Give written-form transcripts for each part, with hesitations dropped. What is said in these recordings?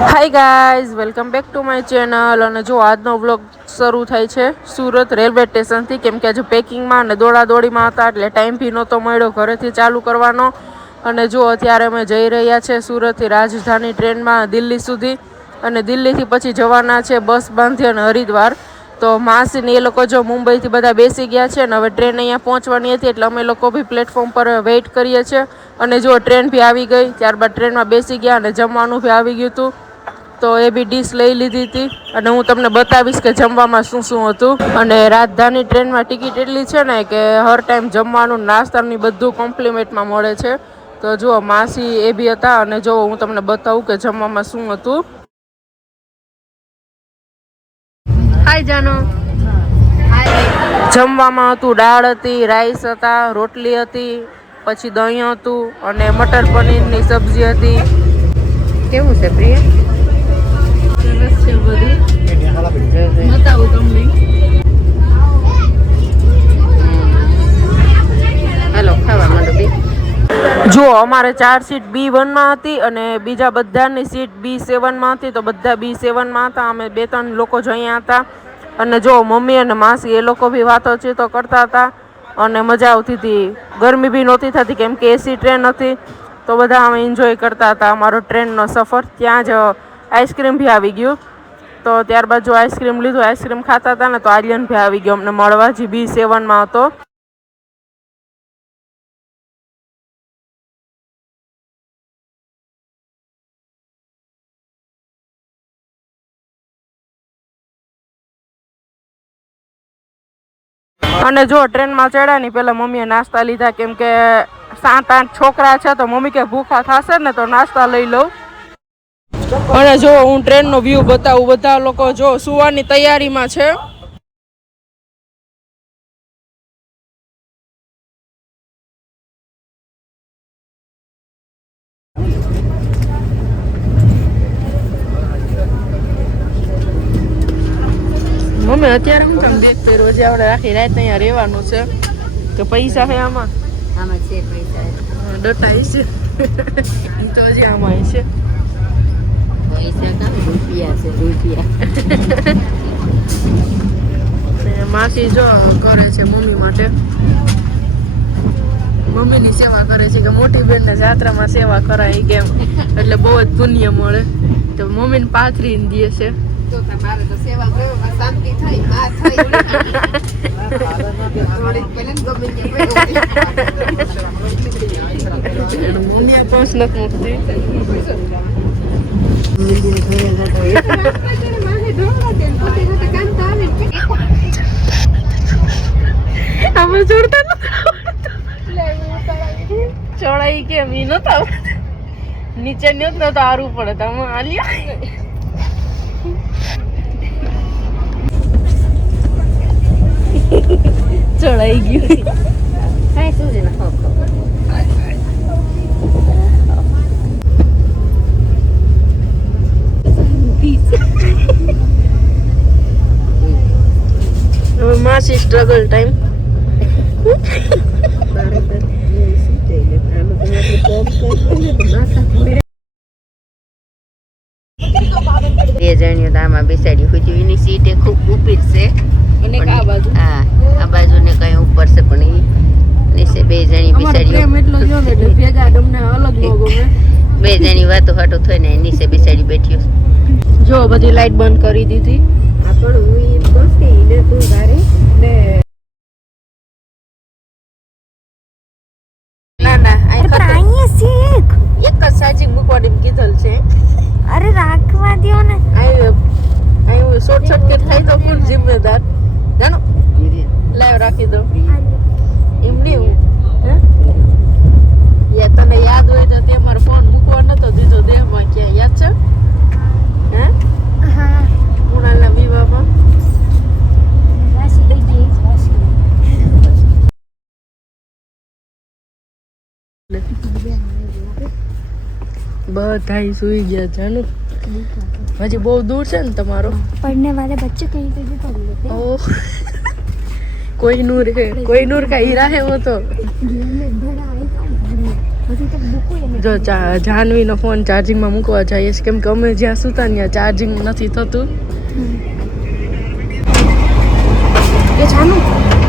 Hi guys, welcome back to my channel. અને જો આજનો વ્લોગ શરૂ થાય છે સુરત રેલવે સ્ટેશનથી, કેમ કે આજે પેકિંગમાં અને દોડાદોડીમાં હતા એટલે ટાઈમ બી નહોતો મળ્યો ઘરેથી ચાલુ કરવાનો. અને જો અત્યારે અમે જઈ રહ્યા છે સુરતથી રાજધાની ટ્રેનમાં દિલ્હી સુધી, અને દિલ્હીથી પછી જવાના છે બસ બાંધી અને હરિદ્વાર. તો માસીને એ લોકો જો મુંબઈથી બધા બેસી ગયા છે ને હવે ટ્રેન અહીંયા પહોંચવાની હતી એટલે અમે લોકો બી પ્લેટફોર્મ પર વેઇટ કરીએ છીએ. અને જો ટ્રેન બી આવી ગઈ, ત્યારબાદ ટ્રેનમાં બેસી ગયા અને જમવાનું બી આવી ગયું હતું. તો એ બી ડીશ લઈ લીધી હતી અને હું તમને બતાવીશ કે જમવામાં શું શું હતું. અને રાજધાની ટ્રેનમાં ટિકિટ એટલી છે ને કે હર ટાઈમ જમવાનું નાસ્તાની બધું કોમ્પ્લિમેન્ટમાં મળે છે. તો જુઓ માસી એ બી હતા અને જો હું તમને બતાવું કે જમવામાં શું હતું. હાય જાનો. જમવામાં હતું દાળ હતી, રાઈસ હતા, રોટલી હતી, પછી દહીં હતું અને મટર પનીરની સબ્જી હતી. કેવું છે પ્રિય? સરસ છે બધું. બતાવું તમને. હાલો ખાવા માંડો બી. જો અમારે 4 સીટ B1માં હતી અને બીજા બધાની સીટ B7માં હતી. તો બધા B7માં હતા. અમે 2-3 લોકો જ અહીંયા હતા. અને જો મમ્મી અને માસી એ લોકો બી વાતોચીતો કરતા હતા અને મજા આવતી હતી. ગરમી બી નહોતી થતી કેમ કે એસી ટ્રેન હતી. તો બધા અમે એન્જોય કરતા હતા અમારો ટ્રેનનો સફર. ત્યાં જ આઈસ્ક્રીમ બી આવી ગયું. તો ત્યારબાદ જો આઈસ્ક્રીમ લીધું, આઈસ્ક્રીમ ખાતા હતા ને તો આર્યન બી આવી ગયો અમને મળવા, જે B7માં હતો. અને જો ટ્રેનમાં ચડ્યા ની પેલા મમ્મીએ નાસ્તા લીધા, કેમ કે 7-8 છોકરા છે તો મમ્મી કે ભૂખા થશે ને તો નાસ્તા લઈ લઉં. અને જો હું ટ્રેનનો વ્યૂ બતાવું. બધા લોકો જો સુવાની તૈયારીમાં છે. મમ્મી અત્યારે હું કામ દેખ તો રોજે આપણે આખી રાત અહીંયા રહેવાનું છે કે પૈસા છે આમાં? આમાં છે પૈસા. ડટાઈ છે તો હજી આમાં છે પૈસા કામ રૂપિયા છે, રૂપિયા. માસી જો કરે છે મમ્મી માટે, મમ્મીની સેવા કરે છે કે મોટી બેનને જાત્રામાં સેવા કરાય કેમ, એટલે બહુ જ પુણ્ય મળે. તો મમ્મીને પાથરીને દે છે. તો તમારે તો સેવા કરવામાં શાંતિ થાય, માં થાય. મમ્મી પાંચ લાખ મૂકતી. આમાં જોડતા ચોડાઈ કેમ ઈ નતા નીચે ન્યો તો હારું પડે. તમે આલિયા ચડાઈ ગયું. કાંઈ શું છે ને માસી સ્ટ્રગલ ટાઈમ. બે જણીઓ તો આમાં બેસાડી હોય. એની સીટ એ ખૂબ ઊભી છે અને આ બાજુ, હા આ બાજુ ને કઈ ઉપર છે પણ એ નીચે બે જણી બેસાડી. એટલો જો ને એટલે ભેગા તમને અલગ ન ગમે. બે જણી વાતો હાટો થઈને નીચે બેસાડી બેઠ્યો. જો બધી લાઈટ બંધ કરી દીધી. આ પણ હું એમ કહું ને તું તારે ને ના ના અહીંયા એક જ ચાર્જિંગ મૂકવાની કીધેલ છે. અરે રાખવા દો ને. અહીં શોર્ટ સર્કિટ થાય તો કોણ જિમ્મેદાર? જાનો લાઈવ રાખી દો. એમ નહીં તને યાદ હોય તો તે મારો ફોન મૂકવા નતો દીધો દેહમાં. ક્યાં યાદ છે? હે હા કુણાલના વિવાહમાં વાસી લઈ ગઈ વાસી. બધા સુઈ ગયા. જાનું હજી બહુ દૂર છે ને તમારો? पढ़ने वाले बच्चे कहीं पे भी पढ़ लेते हैं। ओह कोई नूर है, कोई नूर का हीरा है वो तो। बड़ा है હજી તો બુકો એને જો જાનવીનો ફોન ચાર્જિંગમાં મૂકવા જઈએ છીએ કેમ કે અમે જ્યાં સુતા ત્યાં ચાર્જિંગ નથી થતું. એ જાનુ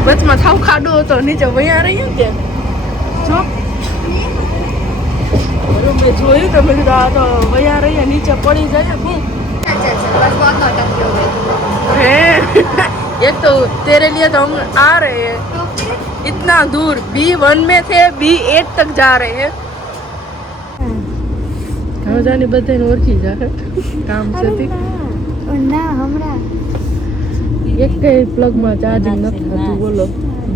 વચમાં થાવ ખાડો હતો નીચે વયા રહી કે જો મેં જોયું તો મેં કીધું આ તો વયા રહી નીચે પડી જાય હું है एक तो तेरे लिए तो हम आ रहे हैं इतना दूर B1 में थे B8 तक जा रहे हैं कहाँ जाने बधाने ओळखी જા કામ છે ના હમણાં એક કઈ પ્લગમાં ચાર્જિંગ નથી થતું બોલો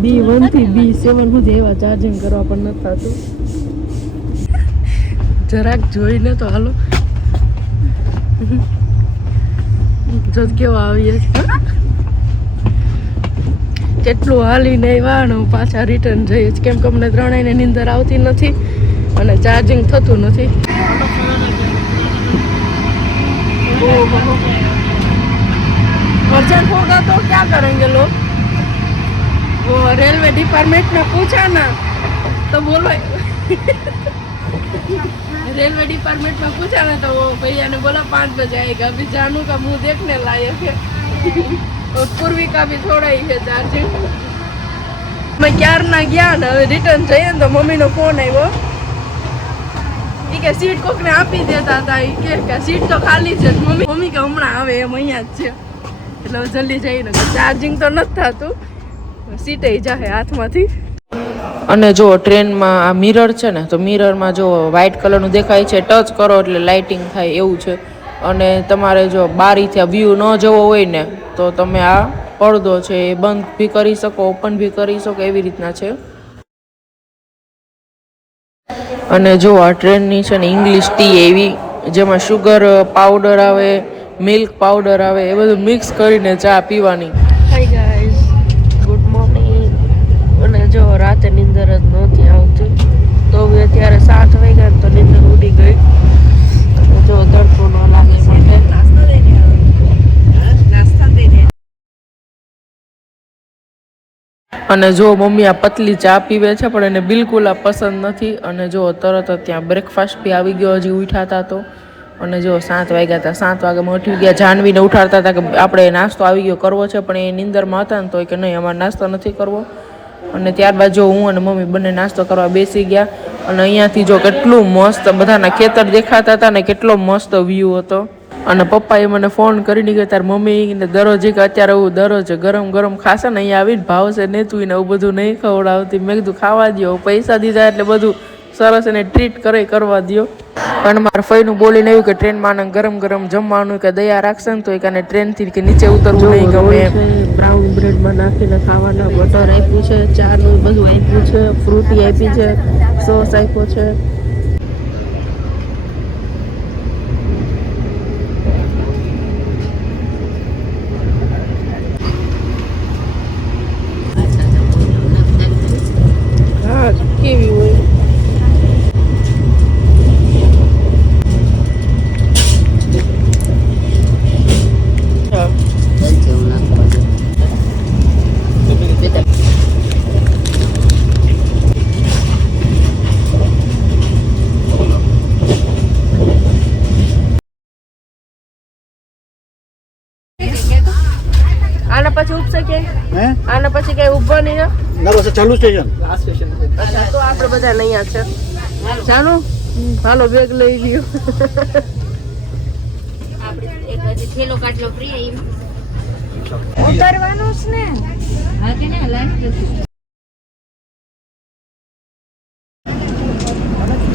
B1 થી B7 સુધી એવા ચાર્જિંગ કરવા પણ નથી થતું જરાક જોઈને તો હાલો જો કેવા આવીએ કેટલું હાલીને આવ્યા પાછા રિટર્ન જઈએ કેમ કે અમને ત્રણેયને નીંદર આવતી નથી અને ચાર્જિંગ થતું નથી. अर्जेंट होगा तो क्या करेंगे लोग वो रेलवे डिपार्टमेंट में पूछा ना तो बोलो रेलवे डिपार्टमेंट में पूछा ना तो वो भैया ने बोला 5 बजे आएगा. अभी जानू का मुंह देखने लायक है और पूर्वी का भी थोड़ा ही है चार्जिंग. मैं क्यार ना गया ने रिटर्न જઈએ ને તો મમ્મીનો ફોન આવ્યો ઈ કે સીટ કોકને આપી દેતા હતા ઈ કે સીટ તો ખાલી છે મમ્મી કે હમણાં આવે એમ અહીંયા જ છે એટલે જલ્દી જઈને ચાર્જિંગ તો નથી થતું સીટે જાહે હાથમાંથી. અને જો ટ્રેનમાં આ મિરર છે ને તો મિરરમાં જો વ્હાઇટ કલરનું દેખાય છે ટચ કરો એટલે લાઇટિંગ થાય એવું છે અને તમારે જો બારીથી આ વ્યૂ ન જોવો હોય ને તો તમે આ પડદો છે એ બંધ બી કરી શકો ઓપન બી કરી શકો એવી રીતના છે. અને જો આ ટ્રેનની છે ને ઇંગ્લિશ ટી એવી જેમાં શુગર પાવડર આવે મિલ્ક પાવડર આવે એ બધું મિક્સ કરીને ચા પીવાની. Hi guys good morning. અને જો રાતે નીંદર જ નહોતી આવતી તો હવે અત્યારે 7 વાગ્યા તો નીંદર ઉડી ગઈ અને જો તડકો ન લાગે માટે અને જો મમ્મી આ પતલી ચા પીવે છે પણ એને બિલકુલ આ પસંદ નથી અને જો તરત જ ત્યાં બ્રેકફાસ્ટ બી આવી ગયો હજી ઉઠાતા તો અને જો 7 વાગ્યા હતા 7 વાગ્યામાં ઉઠી ગયા જાનવીને ઉઠાડતા હતા કે આપણે નાસ્તો આવી ગયો કરવો છે પણ એ નીંદરમાં હતા ને તો કે નહીં અમારે નાસ્તો નથી કરવો. અને ત્યારબાદ જો હું અને મમ્મી બંને નાસ્તો કરવા બેસી ગયા અને અહીંયાથી જો કેટલું મસ્ત બધાના ખેતર દેખાતા હતા ને કેટલો મસ્ત વ્યૂ હતો. અને પપ્પાએ મને ફોન કરીને કે તાર મમ્મીને દરરોજ કે અત્યારે હું દરરોજ ગરમ ગરમ ખાશે ને અહીંયા આવીને ભાવશે ને તું એને એવું બધું નહીં ખવડાવતી. મેં કીધું ખાવા દો પૈસા દીધા એટલે બધું સરસ એને ટ્રીટ કરવા દો. પણ મારા ફઈનું બોલીને આવ્યું કે ટ્રેનમાં ગરમ ગરમ જમવાનું કે દયા રાખશે ને તો એક આને ટ્રેનથી કે નીચે ઉતરવું નહીં ગમે. બ્રાઉન બ્રેડમાં નાખીને ખાવાના બટર આપ્યું છે ચાનું બધું આપ્યું છે ફ્રૂટી આપી છે સોસ આપ્યો છે. હા કેવી હોય આના પછી ઉપસે કે આના પછી કઈ ઉભો નહીં ના બસ ચાલુ સ્ટેશન લાસ્ટ સ્ટેશન. અચ્છા તો આપણે બધા અહીંયા છે ચાલો હાલો બેગ લઈ લ્યો. આપણે એક બાજુ થેલો કાઢલો ફ્રી ઉતરવાનું છે ને હા કે ના લાસ્ટ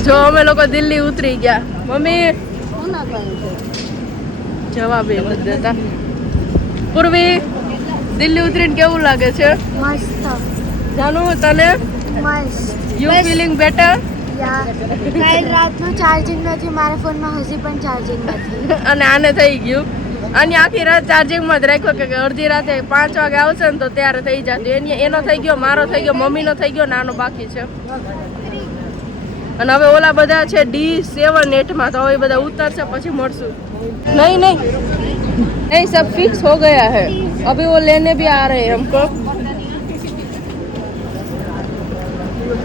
જો અમે લોકો દિલ્હી ઉતરી ગયા મમ્મી જવાબ એ નથી દેતા. પૂર્વી દિલ્હી ઉતરીને કેવું લાગે છે? મસ્ત જાનુ તને મસ્ત યુ ફીલિંગ બેટર? કાલ રાતનું ચાર્જિંગ નથી મારા ફોનમાં હજી પણ ચાર્જિંગ નથી અને આને થઈ ગયું અને આખી રાત ચાર્જિંગમાં જ રાખ્યો કે અડધી રાતે 5 વાગે આવશે ને તો ત્યારે થઈ જશે. એનો થઈ ગયો મારો થઈ ગયો મમ્મીનો થઈ ગયો નાનો બાકી છે. અને હવે ઓલા બધા છે D7 માં તો હવે બધા ઉતરશે પછી મળશું. नहीं नहीं नहीं सब फिक्स हो गया है अभी वो लेने भी आ रहे हैं हमको.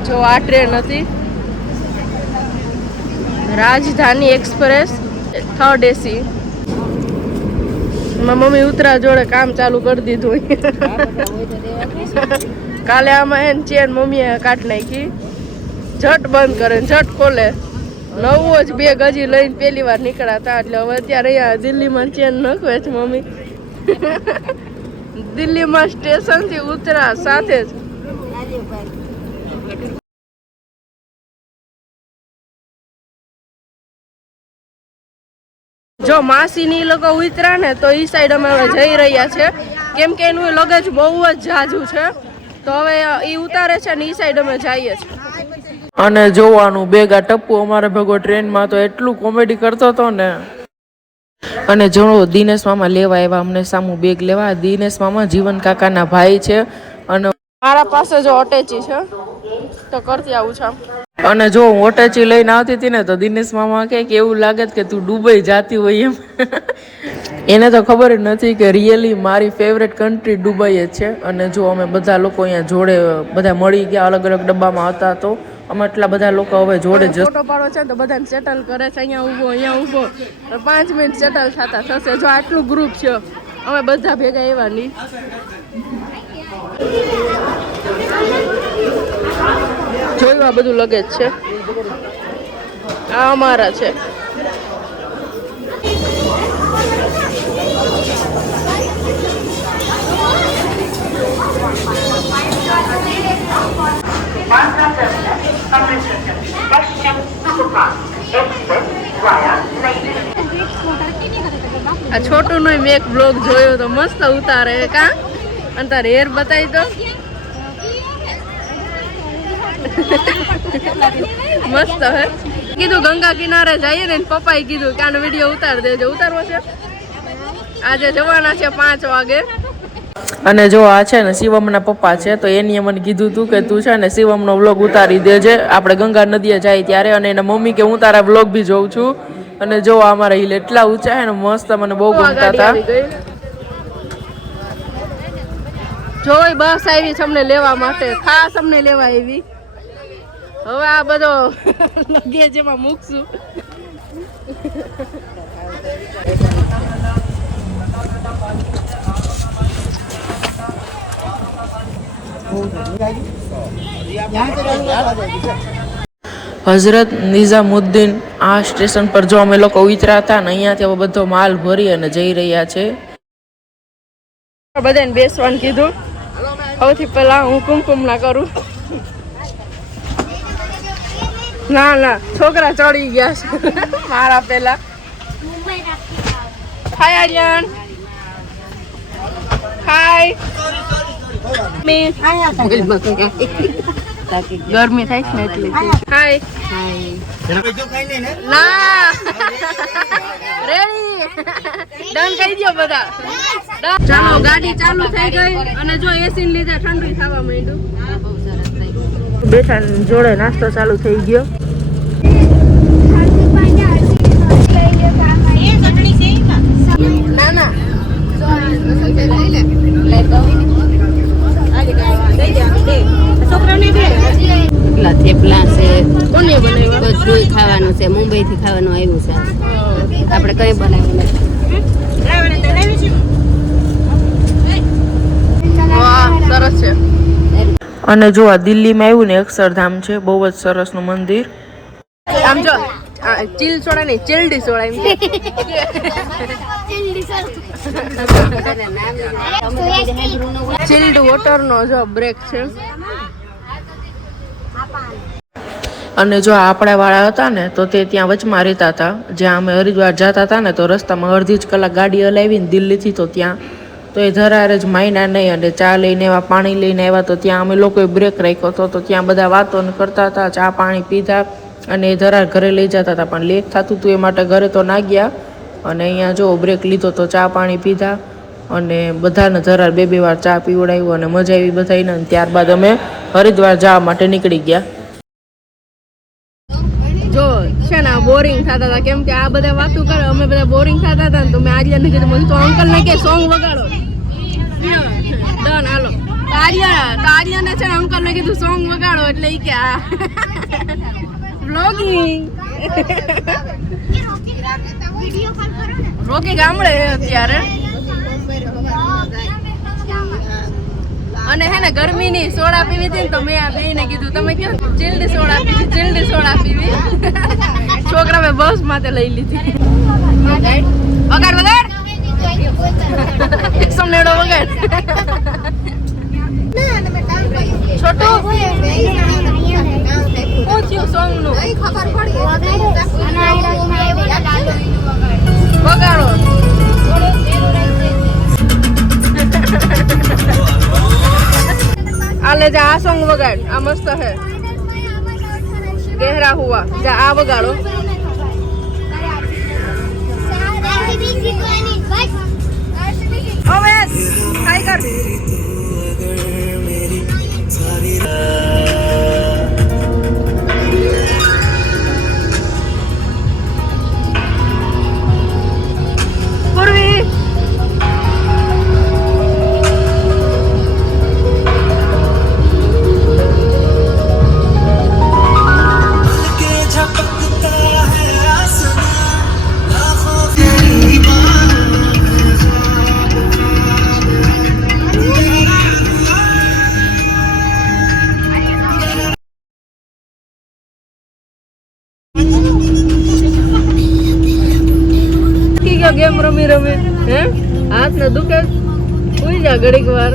जो आ ट्रेन હતી રાજધાની એક્સપ્રેસ 3rd AC. મારી મમ્મી ઉતરા જોડે કામ ચાલુ કરી દીધું. કાલે આમાં એને ચેન મમ્મીએ કાઢી નાખી. ઝટ બંધ કરે ને ઝટ ખોલે. નવો જ બેગ હજી લઈને પહેલી વાર નીકળ્યા હતા એટલે હવે અત્યારે અહીંયા દિલ્હીમાં ચેન નખવે છે મમ્મી. દિલ્હીમાં સ્ટેશનથી ઉતરા સાથે જ જો માસીની લોકો ઉતરા ને તો ઈ સાઈડ અમે હવે જઈ રહ્યા છે કેમ કે એનું લગેજ બહુ જ જાજુ છે તો હવે ઈ ઉતારે છે ને ઈ સાઈડ અમે જઈએ છીએ. અને જોવાનું બેગા ટપ્પુ અમારે ભેગો ટ્રેનમાં તો એટલું કોમેડી કરતો હતો ને. અને જો દિનેશ મામા લેવા આવ્યા અમને સામું બેગ લેવા. દિનેશ મામા જીવન કાકાના ભાઈ છે અને મારા પાસે જો અટેચી છે તો કરતી આવું છે. અને જો હું અટેચી લઈને આવતી હતી ને તો દિનેશ મામા કે એવું લાગે કે તું દુબઈ જાતી હોય એમ. એને તો ખબર જ નથી કે રિયલી મારી ફેવરેટ કન્ટ્રી દુબઈ જ છે. અને જો અમે બધા લોકો અહીંયા જોડે બધા મળી ગયા અલગ અલગ ડબ્બામાં હતા તો અમે એટલા બધા લોકો હવે જોડે જ ફોટો પાડો છે તો બધાને સેટલ કરે છે. અહીંયા ઊભો 5 મિનિટ સેટલ થતા થશે. જો આટલું ગ્રુપ છે અમે બધા ભેગા એવા નહીં. જોયું આ બધું લગેજ છે આ અમારા છે. આ છોટું નો મેં એક બ્લોગ જોયો તો મસ્ત ઉતારે કા અને તાર હેર બતાવી દો મસ્ત હે. કીધું ગંગા કિનારે જઈએ ને પપ્પાએ કીધું કે આનો વિડીયો ઉતાર દેજો. ઉતારવો છે આજે જવાના છે 5 વાગે. અને જો આ છે ને શિવમના પપ્પા છે તો એની મને કીધું તું કે તું છે ને શિવમનો વ્લોગ ઉતારી દેજે આપણે ગંગા નદીએ જાય ત્યારે. અને એના મમ્મી કે હું તારા વ્લોગ બી જોઉં છું. અને જો અમારા હિલ એટલા ઊંચા હે ને મસ્ત મને બહુ ગમતા હતા. જોઈ બસ આવી છે અમને લેવા માટે ખાસ અમને લેવા આવી. હવે આ બધો લગેજ એમાં મૂકશું. હઝરત નિઝામુદ્દીન આ સ્ટેશન પર જો અમે લોકો ઉતર્યા હતા ને અહીંયાથી હવે બધો માલ ભરી અને જઈ રહ્યા છે. બધાને બેસવાનું કીધું. સૌથી પહેલા હું કુમકુમ ના કરું. ના છોકરા ચડી ગયા છે મારા પેલા. હાય આર્યન હાય. ગરમી થાય છે ને એટલે. હાય ના રેડી ડન કહી દો બધા. ચાલો ગાડી ચાલુ થઈ ગઈ અને જો એસી લીધે ઠંડુ થવા માંડ્યું. બેઠા જોડે નાસ્તો ચાલુ થઈ ગયો. ના ના થેપલા છે બધું ખાવાનું છે. મુંબઈ થી ખાવાનું આવ્યું છે આપણે કઈ બનાવ્યું નથી. સરસ છે. અને જો આ દિલ્હીમાં આવ્યું ને અક્ષરધામ છે બહુ જ સરસ નું મંદિર. આમ જો ચીલ સોડા નહીં ચેલડી સોડા એમ ચિલ્ડ વોટર નો જો બ્રેક છે. અને જો આપણા વાળા હતા ને તો તે ત્યાં વચમાં રહેતા હતા. જ્યાં અમે હરિદ્વાર જતા હતા ને તો રસ્તામાં અડધી જ કલાક ગાડી હલાવીને દિલ્હીથી તો ત્યાં તો એ ધરારે જ માયના નહીં. અને ચા લઈને આવ્યા પાણી લઈને આવ્યા તો ત્યાં અમે લોકોએ બ્રેક રાખ્યો હતો તો ત્યાં બધા વાતો કરતા હતા ચા પાણી પીધા. અને એ ધરાર ઘરે લઈ જતા હતા પણ લેટ થતું હતું એ માટે ઘરે તો ના ગયા. અને અહીંયા જો બ્રેક લીધો તો ચા પાણી પીધા અને બધાને ધરાર બે વાર ચા પીવડાવ્યું અને મજા આવી બધાને. ત્યારબાદ અમે હરિદ્વાર જવા માટે નીકળી ગયા. જો છે ને બોરિંગ થતા હતા કેમ કે આ બધા વાતો કરે અમે બધા બોરિંગ થતા હતા ને તો મેં આર્યને કીધું મને તો અંકલ ને કે સોંગ વગાડો. ડન હાલો. આર્યને છે ને અંકલ ને કીધું સોંગ વગાડો એટલે ઈ કે આ વ્લોગિંગ રોકી ગામડે છે અત્યારે અને હે ને ગરમીની સોડા પીવી હતી ને તો મેં આ બેયને કીધું તમે કયો ચીલ્ડ સોડા પીવી છોકરા મેં બસ માટે લઈ લીધી વગાડ સમનેડો વગાડ છોટું શું થયું સોંગ નું વગાડો આ લે જા આ સોંગ વગાડ આ મસ્ત હે ગહેરા હુઆ જા આ વગાડો ઓવેસ હાઈ કર પૂર્વી ગેમ રમી હે હાથ ને દુખે ઉઈ જા ઘડીક વાર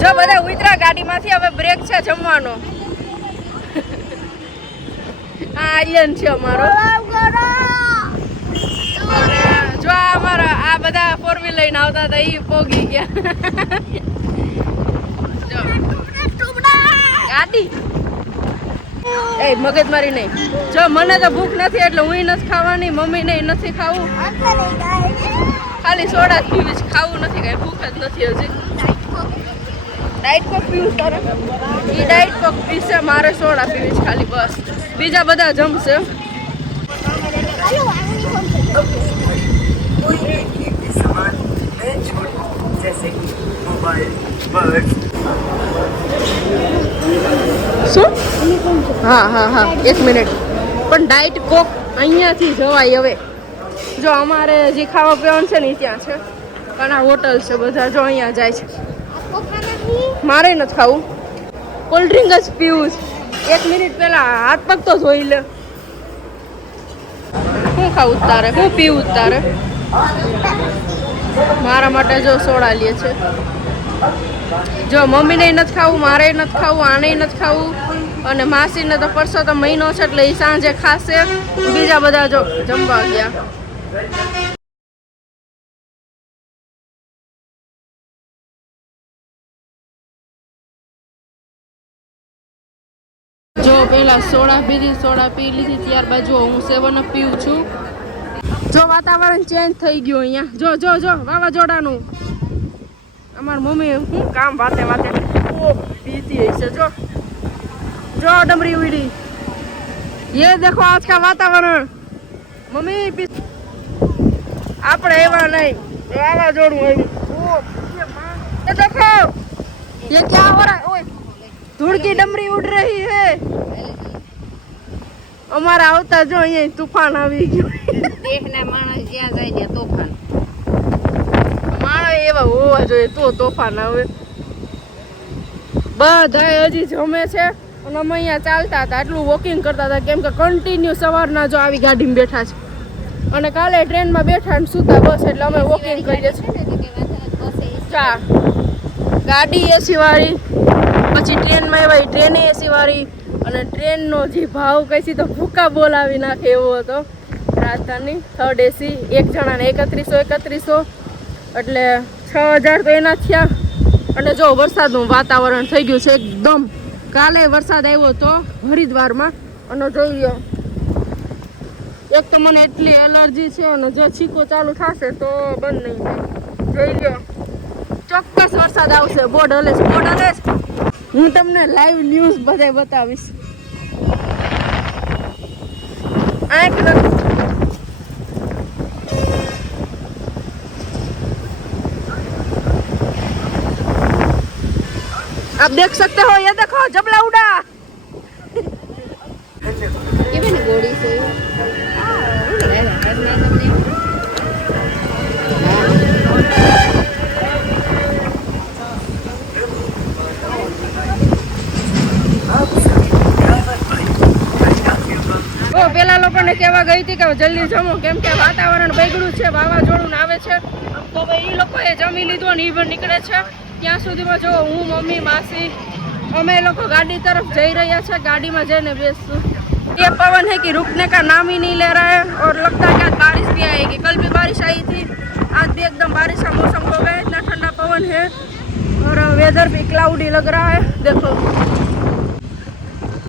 જો બધા ઉતરા ગાડીમાંથી હવે બ્રેક છે જમવાનો આ આયન છે અમારો અને જો અમારા આ બધા ફોર વ્હીલ લઈને આવતા હતા ઈ પોગી ગયા ગાડી એ મગજમારી નહીં જો મને તો ભૂખ નથી એટલે હું નથી ખાવાની મમ્મી ને નથી ખાવું ખાલી સોડા પીવી છે ખાવું નથી કઈ ભૂખ જ નથી હજી ડાઈટ કોક પીવું તારે એ ડાઈટ કોક પીશે મારે સોડા પીવી છે ખાલી બસ બીજા બધા જમશે શું હા 1 મિનિટ પણ ડાઈટ કોક અહીંયાથી જવાય હવે જો અમારે જે ખાવા પીવાનું છે ને ત્યાં છે પણ આ હોટલ છે બધા જો અહીંયા જાય છે મારે નથી ખાવું કોલ્ડ ડ્રિંક જ પીવું છે 1 મિનિટ પહેલા હાથ પગ તો ધોઈ લે શું ખાવું તારે શું પીવું તારે મારા માટે જો સોડા લે છે જો મમ્મીને નથી ખાવું મારે નથી ખાવું આને નથી ખાવું અને માસીને તો પરસોત્તમ મહિનો છે એટલે એ સાંજે ખાશે બીજા બધા જો જમવા ગયા જો પેલા સોડા પી લીધી ત્યારબાદ જો હું 7 અપ પીવું છું જો વાતાવરણ ચેન્જ થઈ ગયું અહીંયા જો વાવાઝોડાનું અમાર મમ્મી શું કામ વાતે પીતી હશે જો डमरी उड़ी ये देखो आज का वातावरण मम्मी આપણે એવા નહીં વાવાઝોડું આવ્યું ये देखो ये क्या हो रहा है ओए धूल की डमरी उड़ रही है અમારા આવતા જો અહીંયા તૂફાન આવી ગયું દેશના માણસ જ્યાં જાય ત્યાં તોફાન માણસ એવા હોવા જોઈએ તો તોફાન આવે બધા હજી જમે છે અને અમે અહીંયા ચાલતા હતા એટલું વોકિંગ કરતા હતા કેમ કે કન્ટિન્યુ સવારના જો આવી ગાડીમાં બેઠા છે અને કાલે ટ્રેનમાં બેઠા ને સૂતા બસ એટલે અમે વોકિંગ કરીએ છીએ ચા ગાડી એસી વાળી પછી ટ્રેનમાં એવા ટ્રેન એસી વાળી અને ટ્રેનનો જે ભાવ કઈ તો ભૂકા બોલાવી નાખે એવો હતો રાજધાની 3rd એસી એક જણાને 3100 એટલે 6000 તો એના થયા અને જો વરસાદનું વાતાવરણ થઈ ગયું છે એકદમ કાલે વરસાદ આવ્યો હતો હરિદ્વારમાં અને જોઈ લો એક તો મને એટલી એલર્જી છે અને જો છીકો ચાલુ થશે તો બંધ નહીં થાય જોઈ લો ચોક્કસ વરસાદ આવશે બોર્ડ હલે હું તમને લાઈવ ન્યૂઝ બધે બતાવીશ आप देख सकते हो ये देखो जबला उड़ा કે બેન ગોળી ગાડી છે આજના તમને પેલા લોકોને કહેવા ગઈ હતી કે જલ્દી જમો કેમ કે વાતાવરણ બગડ્યું છે, વાવાઝોડું આવે છે. તો ભાઈ એ લોકોએ જમી લીધું અને એ પણ નીકળે છે. ત્યાં સુધીમાં જો હું, મમ્મી, માસી અમે લોકો ગાડી તરફ જઈ રહ્યા છે. ગાડીમાં જઈને બેસશું. ये पवन है कि रुकने का नाम ही नहीं ले रहा है और लगता है कि आज बारिश भी आएगी. कल भी बारिश आई थी, आज भी एकदम बारिश का मौसम हो गया. इतना ठंडा पवन है और वेदर भी क्लाउडी लग रहा है. देखो